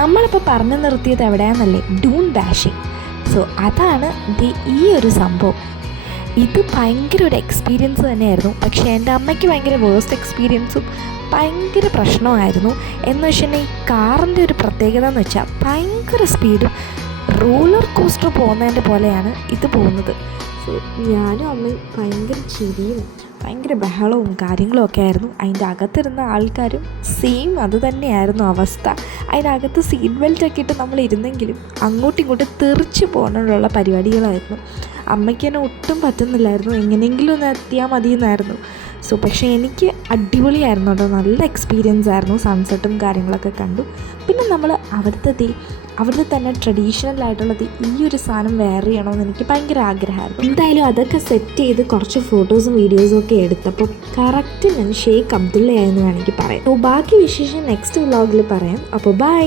നമ്മളിപ്പോൾ പറഞ്ഞു നിർത്തിയത് എവിടെയാണെന്നല്ലേ, ഡൂൺ ഡാഷിങ്. സോ അതാണ് ഈ ഒരു സംഭവം. ഇത് ഭയങ്കര ഒരു എക്സ്പീരിയൻസ് തന്നെയായിരുന്നു. പക്ഷേ എൻ്റെ അമ്മയ്ക്ക് ഭയങ്കര വേഴ്സ്റ്റ് എക്സ്പീരിയൻസും ഭയങ്കര പ്രശ്നമായിരുന്നു. എന്ന് വെച്ചിട്ടുണ്ടെങ്കിൽ കാറിൻ്റെ ഒരു പ്രത്യേകത എന്ന് വെച്ചാൽ ഭയങ്കര സ്പീഡും റോളർ കോസ്റ്റർ പോകുന്നതിൻ്റെ പോലെയാണ് ഇത് പോകുന്നത്. സോ ഞാനും അമ്മയും ഭയങ്കര ചിരിയും ഭയങ്കര ബഹളവും കാര്യങ്ങളും ഒക്കെ ആയിരുന്നു. അതിൻ്റെ അകത്തിരുന്ന ആൾക്കാരും സെയിം അത് തന്നെയായിരുന്നു അവസ്ഥ. അതിനകത്ത് സീറ്റ് ബെൽറ്റൊക്കെ ഇട്ട് നമ്മൾ ഇരുന്നെങ്കിലും അങ്ങോട്ടും ഇങ്ങോട്ടും തെറിച്ച് പോകാനുള്ള പരിപാടികളായിരുന്നു. അമ്മയ്ക്ക് തന്നെ ഒട്ടും പറ്റുന്നില്ലായിരുന്നു, എങ്ങനെയെങ്കിലും ഒന്ന് എത്തിയാൽ മതി എന്നായിരുന്നു. സോ പക്ഷേ എനിക്ക് അടിപൊളിയായിരുന്നു കേട്ടോ, നല്ല എക്സ്പീരിയൻസ് ആയിരുന്നു. സൺസെറ്റും കാര്യങ്ങളൊക്കെ കണ്ടു. പിന്നെ നമ്മൾ അവിടുത്തെ തന്നെ ട്രഡീഷണൽ ആയിട്ടുള്ളത് ഈ ഒരു സാധനം വെയർ ചെയ്യണമെന്ന് എനിക്ക് ഭയങ്കര ആഗ്രഹമായിരുന്നു. എന്തായാലും അതൊക്കെ സെറ്റ് ചെയ്ത് കുറച്ച് ഫോട്ടോസും വീഡിയോസും ഒക്കെ എടുത്തപ്പോൾ കറക്റ്റ് ഞാൻ ഷെയ്ഖ് അബ്ദുള്ളയായെന്ന് വേണമെങ്കിൽ പറയാം. അപ്പോൾ ബാക്കി വിശേഷം നെക്സ്റ്റ് വ്ളോഗിൽ പറയാം. അപ്പോൾ ബൈ.